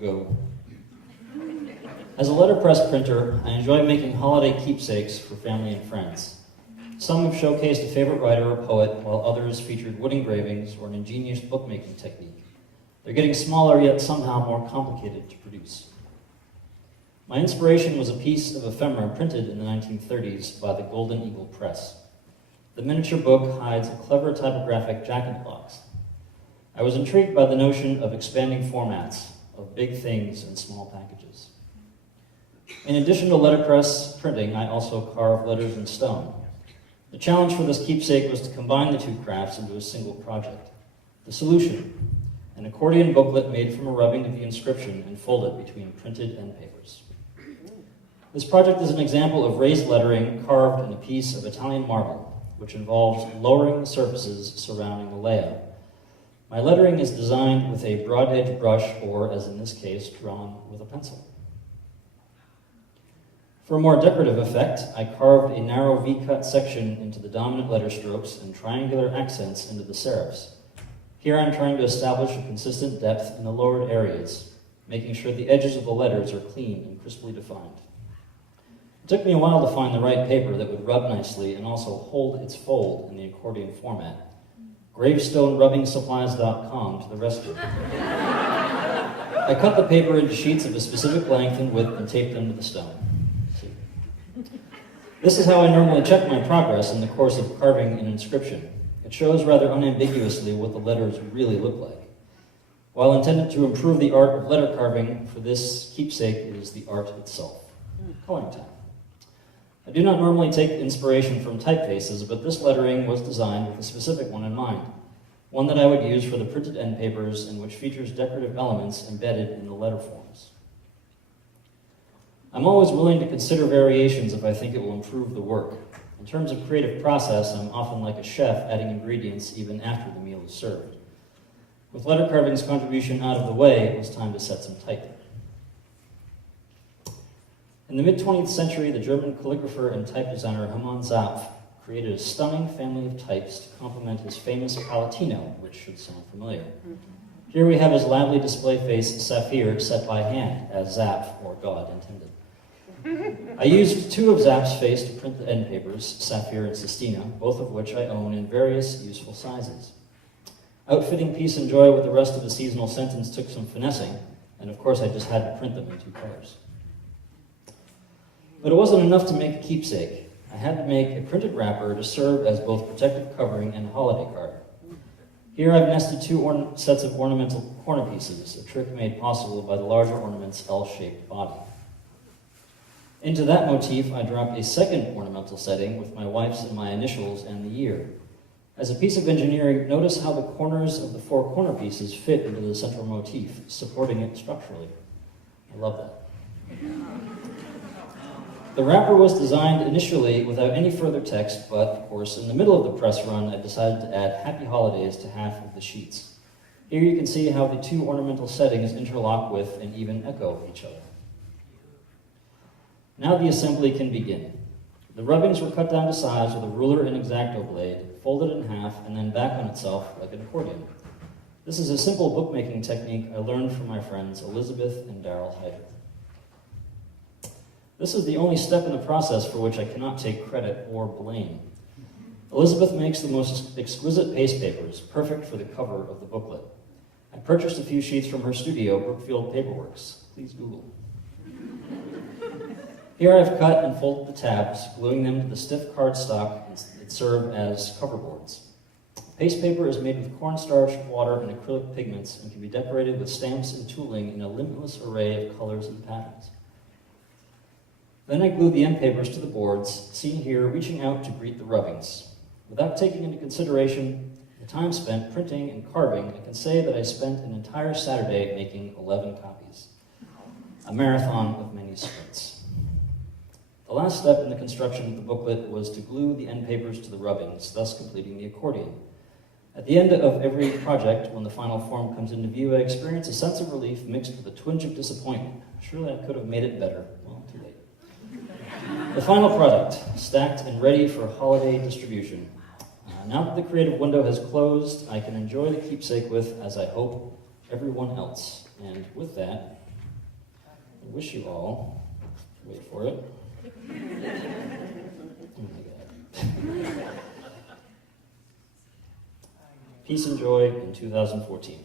Go. As a letterpress printer, I enjoy making holiday keepsakes for family and friends. Some have showcased a favorite writer or poet, while others featured wood engravings or an ingenious bookmaking technique. They're getting smaller, yet somehow more complicated to produce. My inspiration was a piece of ephemera printed in the 1930s by the Golden Eagle Press. The miniature book hides a clever typographic jack-in-the-box. I was intrigued by the notion of expanding formats, of big things in small packages. In addition to letterpress printing, I also carve letters in stone. The challenge for this keepsake was to combine the two crafts into a single project. The solution: an accordion booklet made from a rubbing of the inscription and folded between printed end papers. This project is an example of raised lettering carved in a piece of Italian marble, which involves lowering the surfaces surrounding the layout. My lettering is designed with a broad-edge brush, or, as in this case, drawn with a pencil. For a more decorative effect, I carved a narrow V-cut section into the dominant letter strokes and triangular accents into the serifs. Here I'm trying to establish a consistent depth in the lowered areas, making sure the edges of the letters are clean and crisply defined. It took me a while to find the right paper that would rub nicely and also hold its fold in the accordion format. GravestoneRubbingSupplies.com to the rescue. I cut the paper into sheets of a specific length and width and taped them to the stone. This is how I normally check my progress in the course of carving an inscription. It shows rather unambiguously what the letters really look like. While intended to improve the art of letter carving, for this keepsake it is the art itself. Coloring time. I do not normally take inspiration from typefaces, but this lettering was designed with a specific one in mind, one that I would use for the printed end papers and which features decorative elements embedded in the letter forms. I'm always willing to consider variations if I think it will improve the work. In terms of creative process, I'm often like a chef adding ingredients even after the meal is served. With letter carving's contribution out of the way, it was time to set some type. In the mid-20th century, the German calligrapher and type designer Hermann Zapf created a stunning family of types to complement his famous Palatino, which should sound familiar. Here we have his lovely display face Saphir set by hand, as Zapf, or God, intended. I used two of Zapf's face to print the end papers, Saphir and Sistina, both of which I own in various useful sizes. Outfitting peace and joy with the rest of the seasonal sentence took some finessing, and of course I just had to print them in two colors. But it wasn't enough to make a keepsake. I had to make a printed wrapper to serve as both protective covering and holiday card. Here I've nested two sets of ornamental corner pieces, a trick made possible by the larger ornament's L-shaped body. Into that motif, I dropped a second ornamental setting with my wife's and my initials and the year. As a piece of engineering, notice how the corners of the four corner pieces fit into the central motif, supporting it structurally. I love that. The wrapper was designed initially without any further text, but, of course, in the middle of the press run, I decided to add Happy Holidays to half of the sheets. Here you can see how the two ornamental settings interlock with and even echo each other. Now the assembly can begin. The rubbings were cut down to size with a ruler and X-Acto blade, folded in half, and then back on itself like an accordion. This is a simple bookmaking technique I learned from my friends Elizabeth and Daryl Hyder. This is the only step in the process for which I cannot take credit or blame. Elizabeth makes the most exquisite paste papers, perfect for the cover of the booklet. I purchased a few sheets from her studio, Brookfield Paperworks. Please Google. Here I've cut and folded the tabs, gluing them to the stiff cardstock that serve as cover boards. Paste paper is made with cornstarch, water, and acrylic pigments and can be decorated with stamps and tooling in a limitless array of colors and patterns. Then I glue the end papers to the boards, seen here reaching out to greet the rubbings. Without taking into consideration the time spent printing and carving, I can say that I spent an entire Saturday making 11 copies. A marathon of many sprints. The last step in the construction of the booklet was to glue the end papers to the rubbings, thus completing the accordion. At the end of every project, when the final form comes into view, I experience a sense of relief mixed with a twinge of disappointment. Surely I could have made it better. Well, too late. The final product, stacked and ready for holiday distribution. Now that the creative window has closed, I can enjoy the keepsake with, as I hope, everyone else And with that, I wish you all, wait for it. Oh my God. Peace and joy in 2014.